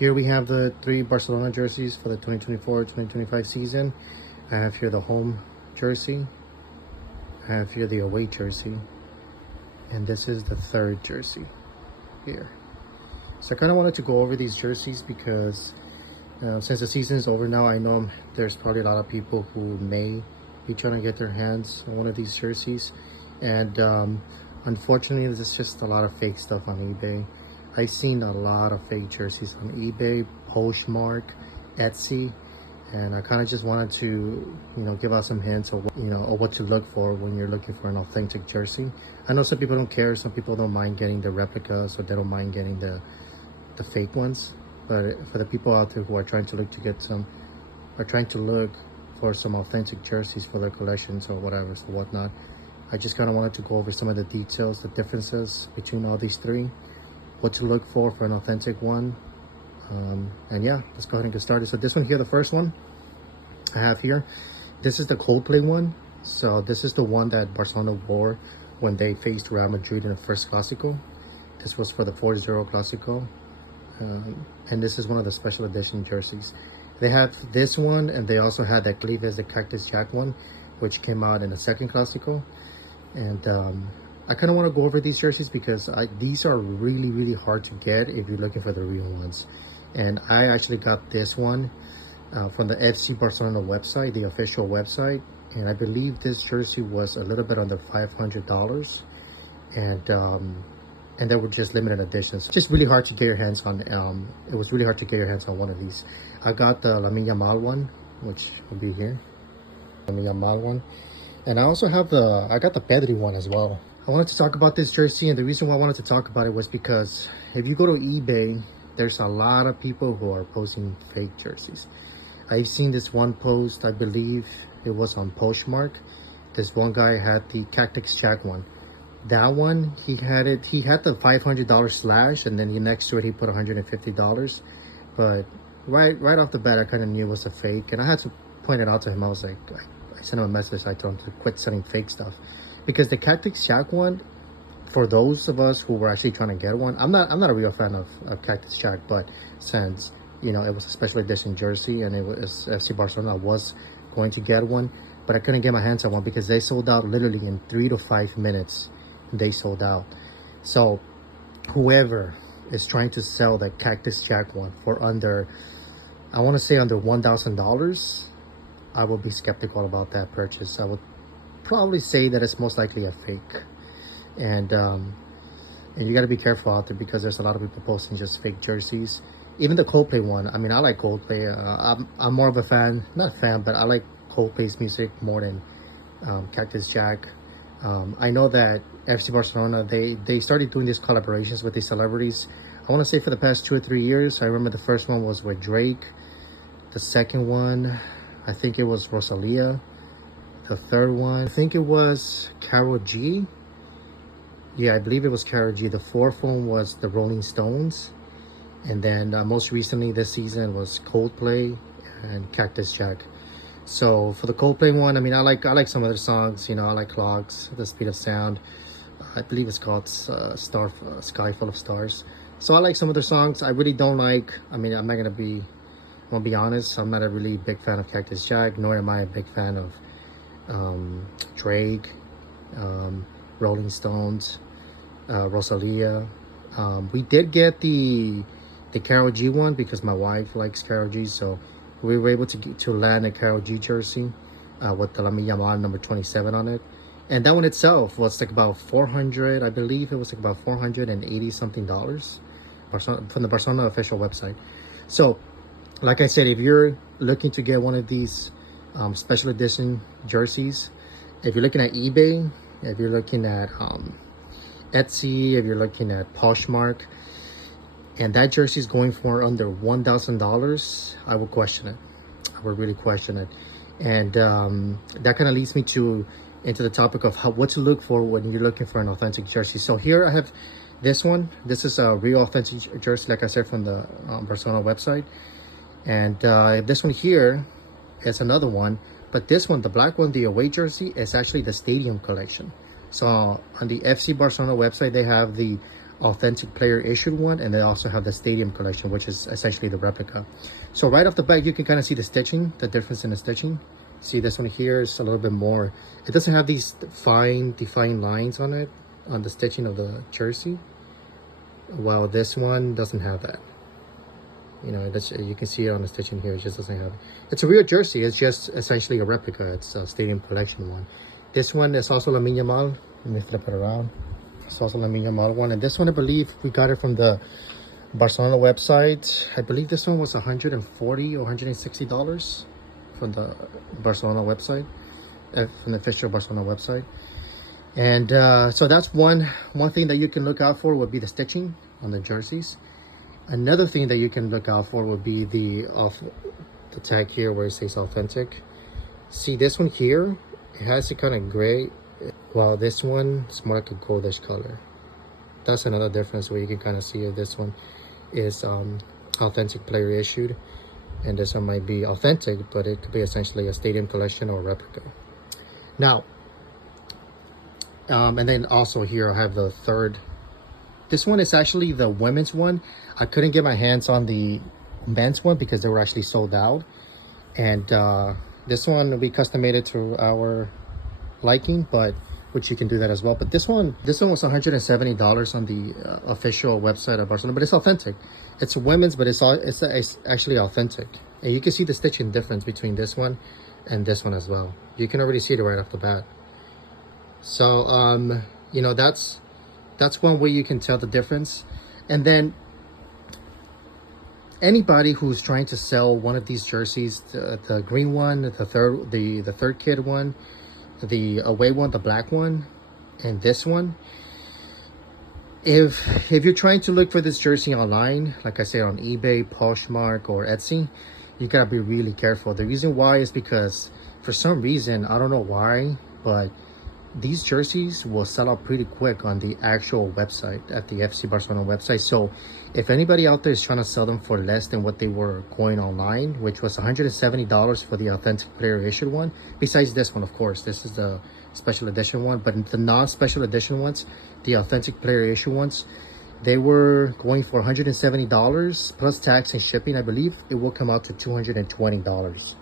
Here we have the 3 Barcelona jerseys for the 2024-2025 season. I have here the home jersey. I have here the away jersey. And this is the 3rd jersey here. So I kind of wanted to go over these jerseys because since the season is over now, I know there's probably a lot of people who may be trying to get their hands on one of these jerseys. And unfortunately, there's just a lot of fake stuff on eBay. I've seen a lot of fake jerseys on eBay, Poshmark, Etsy, and I kind of just wanted to, give out some hints of, of what to look for when you're looking for an authentic jersey. I know some people don't care, some people don't mind getting the replicas, or they don't mind getting the fake ones. But for the people out there who are trying to look for some authentic jerseys for their collections or whatever, so whatnot, I just kind of wanted to go over some of the details, the differences between all these 3. What to look for an authentic one, and yeah, let's go ahead and get started. So this one here, the first one I have here, this is the Coldplay one. So this is the one that Barcelona wore when they faced Real Madrid in the first Clásico. This was for the 4-0 Clásico, and this is one of the special edition jerseys. They have this one, and they also had that, I believe is the Cactus Jack one, which came out in the second Clásico. And I kind of want to go over these jerseys because these are really, really hard to get if you're looking for the real ones. And I actually got this one from the FC Barcelona website, the official website. And I believe this jersey was a little bit under $500. And they were just limited editions. Just really hard to get your hands on. It was really hard to get your hands on one of these. I got the Lamine Yamal one, which will be here. Lamine Yamal one. And I also have I got the Pedri one as well. I wanted to talk about this jersey, and the reason why I wanted to talk about it was because if you go to eBay, there's a lot of people who are posting fake jerseys. I've seen this one post, I believe it was on Poshmark. This one guy had the Cactus Jack one. That one, he had the $500 slash, and then next to it he put $150. But right off the bat, I kind of knew it was a fake, and I had to point it out to him. I was like, I sent him a message. I told him to quit selling fake stuff. Because the Cactus Jack one, for those of us who were actually trying to get one, I'm not a real fan of Cactus Jack, but since it was a special edition jersey and it was FC Barcelona, I was going to get one, but I couldn't get my hands on one because they sold out literally in 3 to 5 minutes. They sold out. So whoever is trying to sell the Cactus Jack one for under, I want to say under $1,000, I will be skeptical about that purchase. I would probably say that it's most likely a fake, and you got to be careful out there because there's a lot of people posting just fake jerseys. Even the Coldplay one, I mean, I like Coldplay. I'm more of a fan, not a fan, but I like Coldplay's music more than Cactus Jack. I know that FC Barcelona, they started doing these collaborations with these celebrities. I want to say for the past 2 or 3 years. I remember the first one was with Drake. The second one, I think it was Rosalia. The third one, I think it was Karol G. Yeah, I believe it was Karol G. The 4th one was the Rolling Stones. And then most recently this season was Coldplay and Cactus Jack. So for the Coldplay one, I mean, I like some other songs. I like Clocks, The Speed of Sound. I believe it's called Sky Full of Stars. So I like some other songs. I really don't like, I mean, I'm gonna be honest, I'm not a really big fan of Cactus Jack, nor am I a big fan of Drake, Rolling Stones, Rosalia. We did get the Karol G one because my wife likes Karol G, so we were able to land a Karol G jersey with the Lamine Yamal number 27 on it. And that one itself was like about 400, I believe it was like about $480 something from the Barcelona official website. So like I said, if you're looking to get one of these special edition jerseys, if you're looking at eBay, if you're looking at Etsy, if you're looking at Poshmark, and that jersey is going for under $1,000, I would question it. I would really question it. And that kind of leads me into the topic of what to look for when you're looking for an authentic jersey. So here I have this one. This is a real authentic jersey, like I said, from the Barcelona website. And this one here is another one, but this one, the black one, the away jersey, is actually the stadium collection. So on the FC Barcelona website, they have the authentic player issued one, and they also have the stadium collection, which is essentially the replica. So right off the bat, you can kind of see the stitching, the difference in the stitching. See, this one here is a little bit more, it doesn't have these fine defined lines on it, on the stitching of the jersey, while this one doesn't have that. You know, that's, you can see it on the stitching here, it just doesn't have it. It's a real jersey, it's just essentially a replica. It's a stadium collection one. This one is also Lamine Yamal. Let me flip it around. It's also Lamine Yamal one, and this one I believe we got it from the Barcelona website. I believe this one was $140 or $160 from the Barcelona website, from the official Barcelona website. And so that's one thing that you can look out for would be the stitching on the jerseys. Another thing that you can look out for would be the tag here where it says authentic. See, this one here, it has a kind of gray, while this one is more like a goldish color. That's another difference where you can kind of see if this one is authentic player issued, and this one might be authentic, but it could be essentially a stadium collection or replica. Now, and then also here I have the third. This one is actually the women's one. I couldn't get my hands on the men's one because they were actually sold out. And this one will be custom made to our liking, but which you can do that as well. But this one was $170 on the official website of Barcelona, but it's authentic. It's women's, but it's actually authentic. And you can see the stitching difference between this one and this one as well. You can already see it right off the bat. So you know, that's one way you can tell the difference. And then anybody who's trying to sell one of these jerseys, the green one, the third kid one, the away one, the black one, and this one, if you're trying to look for this jersey online, like I said, on eBay, Poshmark, or Etsy, you gotta be really careful. The reason why is because for some reason, I don't know why, but these jerseys will sell out pretty quick on the actual website, at the FC Barcelona website. So if anybody out there is trying to sell them for less than what they were going online, which was $170 for the authentic player issued one, besides this one, of course, this is the special edition one, but the non-special edition ones, the authentic player issue ones, they were going for $170 plus tax and shipping. I believe it will come out to $220.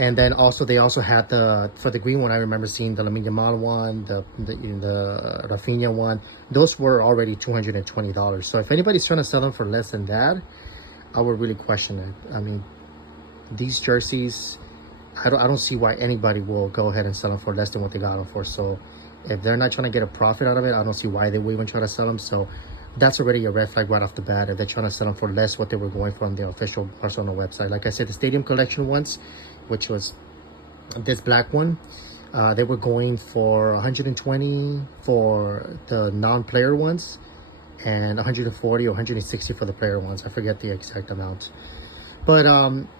And then also they also had for the green one, I remember seeing the Lamine Yamal one, the Rafinha one. Those were already $220. So if anybody's trying to sell them for less than that, I would really question it. I mean, these jerseys, I don't see why anybody will go ahead and sell them for less than what they got them for. So if they're not trying to get a profit out of it, I don't see why they would even try to sell them. So that's already a red flag right off the bat. If they're trying to sell them for less what they were going for on the official Barcelona website. Like I said, the stadium collection ones, which was this black one, they were going for $120 for the non-player ones, and $140 or $160 for the player ones. I forget the exact amount. But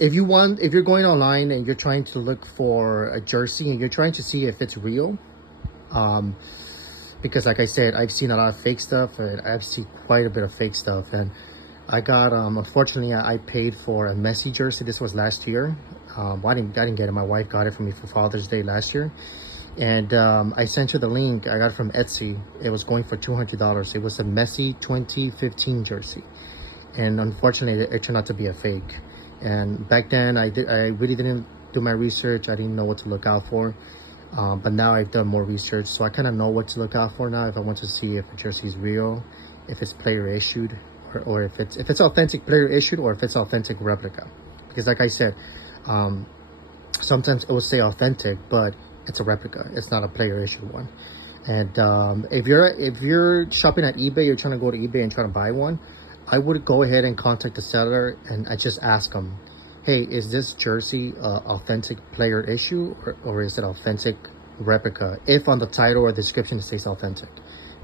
if you're going online and you're trying to look for a jersey and you're trying to see if it's real, because like I said, I've seen a lot of fake stuff, and I've seen quite a bit of fake stuff. And I got, unfortunately, I paid for a Messi jersey. This was last year. I didn't get it. My wife got it for me for Father's Day last year. And I sent her the link. I got it from Etsy. It was going for $200. It was a Messi 2015 jersey. And unfortunately, it turned out to be a fake. And back then, I really didn't do my research. I didn't know what to look out for. But now I've done more research, so I kind of know what to look out for now if I want to see if a jersey is real, if it's player issued, or if it's authentic player issued, or if it's authentic replica. Because like I said, sometimes it will say authentic, but it's a replica. It's not a player issued one. And if you're shopping at eBay, you're trying to go to eBay and try to buy one, I would go ahead and contact the seller and I just ask them, hey, is this jersey authentic player issue, or is it authentic replica? If on the title or description it says authentic,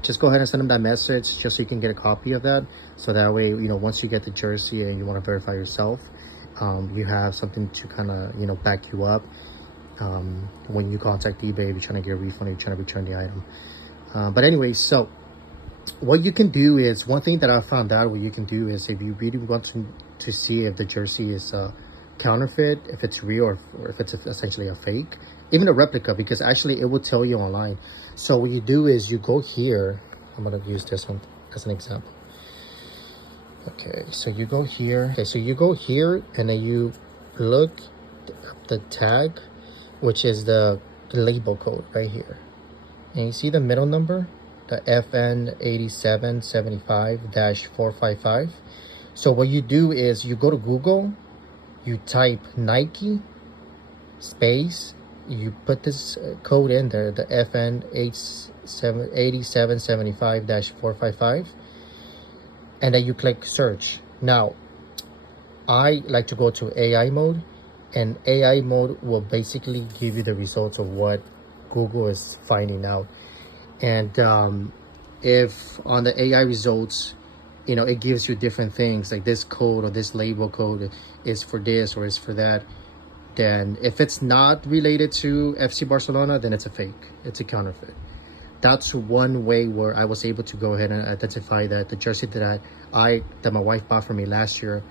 just go ahead and send them that message just so you can get a copy of that. So that way, you know, once you get the jersey and you want to verify yourself, you have something to kind of, you know, back you up when you contact eBay, if you're trying to get a refund or you're trying to return the item. But anyway, so what you can do is, one thing that I found out what you can do is, if you really want to see if the jersey is counterfeit, if it's real, or if it's essentially a fake, even a replica, because actually it will tell you online. So what you do is you go here. I'm gonna use this one as an example. Okay, so you go here. Okay, so you go here and then you look up the tag, which is the label code right here. And you see the middle number, the FN8775-455. So what you do is you go to Google, you type Nike space, you put this code in there, the FN8775-455, and then you click search. Now, I like to go to AI mode, and AI mode will basically give you the results of what Google is finding out. And if on the AI results, you know, it gives you different things like this code or this label code is for this or is for that, then if it's not related to FC Barcelona, then it's a fake, it's a counterfeit. That's one way where I was able to go ahead and identify that the jersey that my wife bought for me last year,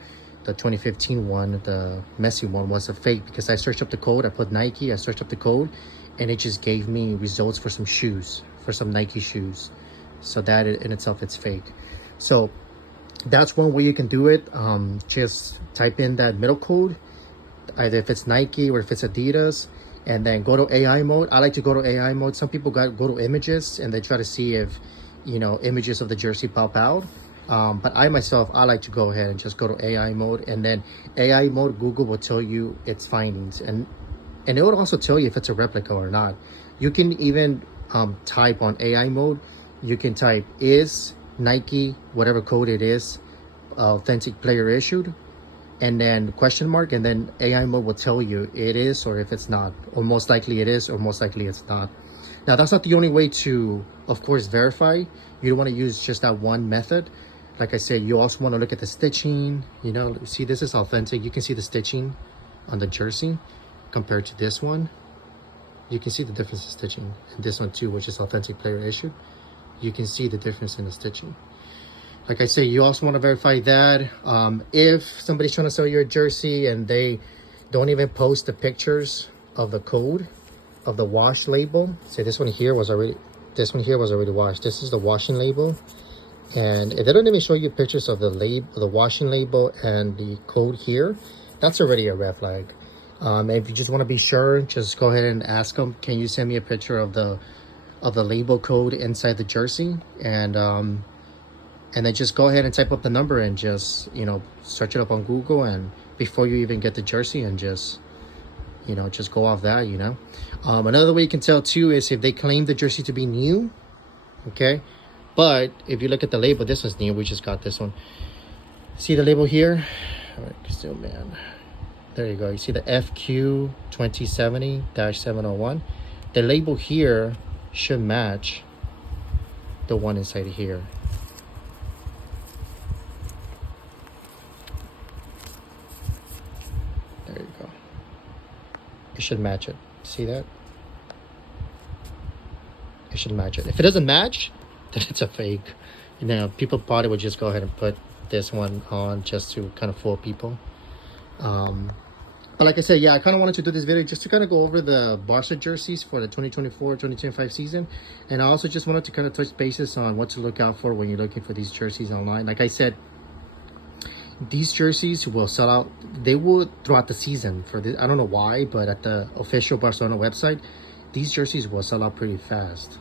the 2015 one, the Messi one, was a fake, because I searched up the code, I put Nike, I searched up the code, and it just gave me results for some shoes, for some Nike shoes. So that in itself, it's fake. So that's one way you can do it. Just type in that middle code, either if it's Nike or if it's Adidas, and then go to AI mode. I like to go to AI mode. Some people go to images and they try to see if, you know, images of the jersey pop out. But I myself, I like to go ahead and just go to AI mode, and then AI mode, Google will tell you its findings, and it will also tell you if it's a replica or not. You can even type on AI mode, you can type is Nike, whatever code it is, authentic player issued, and then question mark, and then AI mode will tell you it is or if it's not, or most likely it is or most likely it's not. Now, that's not the only way to, of course, verify. You don't want to use just that one method. Like I said, you also want to look at the stitching. You know, see, this is authentic. You can see the stitching on the jersey compared to this one. You can see the difference in stitching. And this one too, which is authentic player issued. You can see the difference in the stitching. Like I say, you also want to verify that. If somebody's trying to sell you a jersey and they don't even post the pictures of the code of the wash label. Say this one here was already washed. This is the washing label. And if they don't even show you pictures of the label, the washing label and the code here, that's already a red flag. If you just want to be sure, just go ahead and ask them, can you send me a picture of the label code inside the jersey? And then just go ahead and type up the number and just, you know, search it up on Google, and before you even get the jersey, and just, you know, just go off that, you know. Another way you can tell too is if they claim the jersey to be new, okay? But if you look at the label, this one's new. We just got this one. See the label here? All right, still, man. There you go. You see the FQ 2070-701. The label here should match the one inside here. There you go. It should match it. See that? It should match it. If it doesn't match, then it's a fake. You know, people probably would just go ahead and put this one on just to kind of fool people. But like I said, yeah, I kind of wanted to do this video just to kind of go over the Barca jerseys for the 2024-2025 season. And I also just wanted to kind of touch bases on what to look out for when you're looking for these jerseys online. Like I said, these jerseys will sell out. They will throughout the season. For this, I don't know why, but at the official Barcelona website, these jerseys will sell out pretty fast.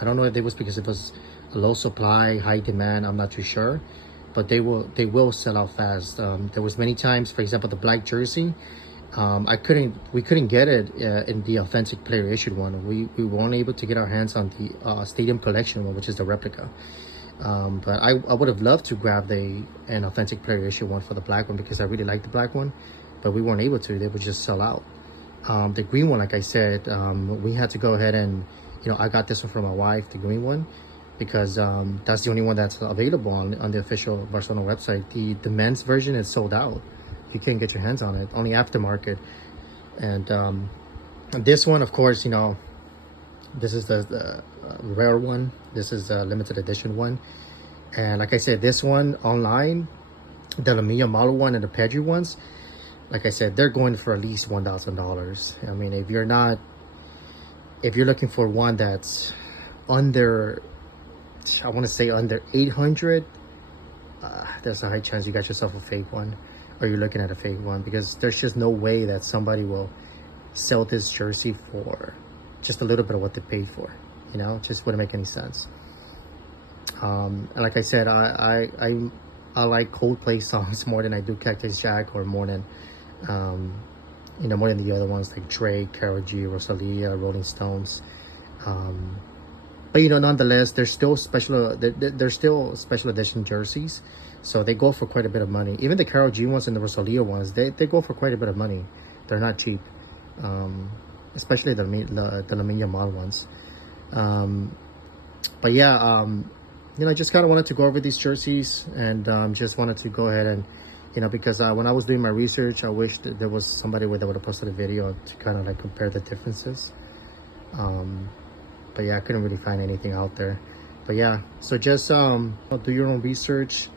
I don't know if it was because it was a low supply, high demand. I'm not too sure, but they will sell out fast. There was many times, for example, the black jersey. We couldn't get it in the authentic player issued one. We weren't able to get our hands on the stadium collection one, which is the replica. But I would have loved to grab an authentic player issue one for the black one, because I really like the black one, but we weren't able to. They would just sell out. The green one, like I said, we had to go ahead and, you know, I got this one for my wife, the green one, because that's the only one that's available on the official Barcelona website. The men's version is sold out. You can't get your hands on it, only aftermarket. And this one, of course, you know, this is the rare one. This is the limited edition one. And like I said, this one online, the Lamine Yamal one and the Pedri ones, like I said, they're going for at least $1,000. I mean, if you're not if you're looking for one that's under, I want to say under 800, there's a high chance you got yourself a fake one, or you're looking at a fake one, because there's just no way that somebody will sell this jersey for just a little bit of what they paid for. You know, it just wouldn't make any sense. And like I said, I like Coldplay songs more than I do Cactus Jack, or more than you know, more than the other ones like Drake, Karol G, Rosalia, Rolling Stones. But you know, nonetheless, they're still special. They're still special edition jerseys, so they go for quite a bit of money. Even the Karol G ones and the Rosalia ones, they go for quite a bit of money. They're not cheap, especially the Lamine Yamal ones. But yeah, you know, I just kind of wanted to go over these jerseys, and just wanted to go ahead and, you know, because when I was doing my research, I wish that there was somebody that would have posted a video to kind of like compare the differences. But yeah, I couldn't really find anything out there. But yeah, so just do your own research.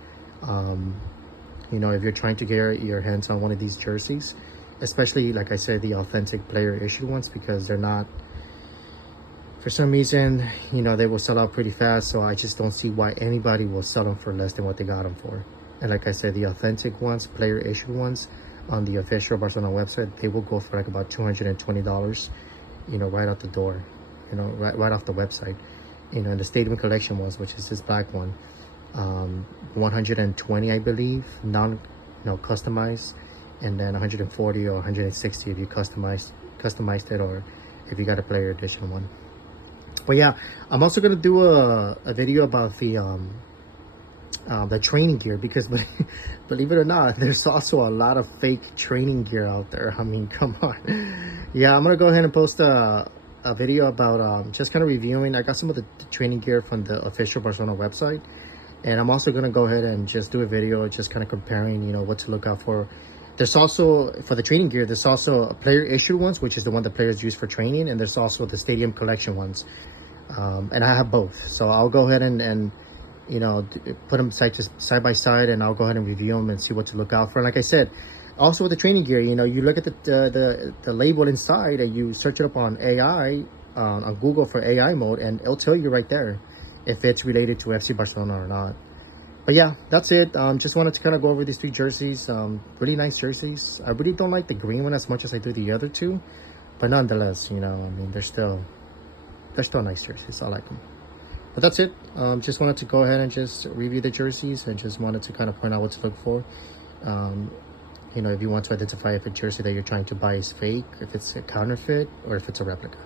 You know, if you're trying to get your hands on one of these jerseys, especially, like I said, the authentic player issued ones, because they're not, for some reason, you know, they will sell out pretty fast. So I just don't see why anybody will sell them for less than what they got them for. And like I said, the authentic ones, player issued ones on the official Barcelona website, they will go for like about $220, you know, right out the door, you know, right off the website. You know, and the Stadium Collection ones, which is this black one, 120, I believe, customized, and then 140 or 160 if you customized it, or if you got a player edition one. But yeah, I'm also gonna do a video about the training gear, because believe it or not, there's also a lot of fake training gear out there. I mean, come on. Yeah, I'm gonna go ahead and post a video about just kind of reviewing. I got some of the training gear from the official Barcelona website, and I'm also gonna go ahead and just do a video just kind of comparing, you know, what to look out for. There's also, for the training gear, there's also player issued ones, which is the one that players use for training, and there's also the Stadium Collection ones, and I have both. So I'll go ahead and you know, put them side by side, and I'll go ahead and review them and see what to look out for. And like I said, also with the training gear, you know, you look at the label inside, and you search it up on AI, on Google for AI mode, and it'll tell you right there if it's related to FC Barcelona or not. But yeah, that's it. Just wanted to kind of go over these three jerseys. Really nice jerseys. I really don't like the green one as much as I do the other two, but nonetheless, you know, I mean, they're still nice jerseys. I like them. But that's it. Just wanted to go ahead and just review the jerseys, and just wanted to kind of point out what to look for. You know, if you want to identify if a jersey that you're trying to buy is fake, if it's a counterfeit, or if it's a replica.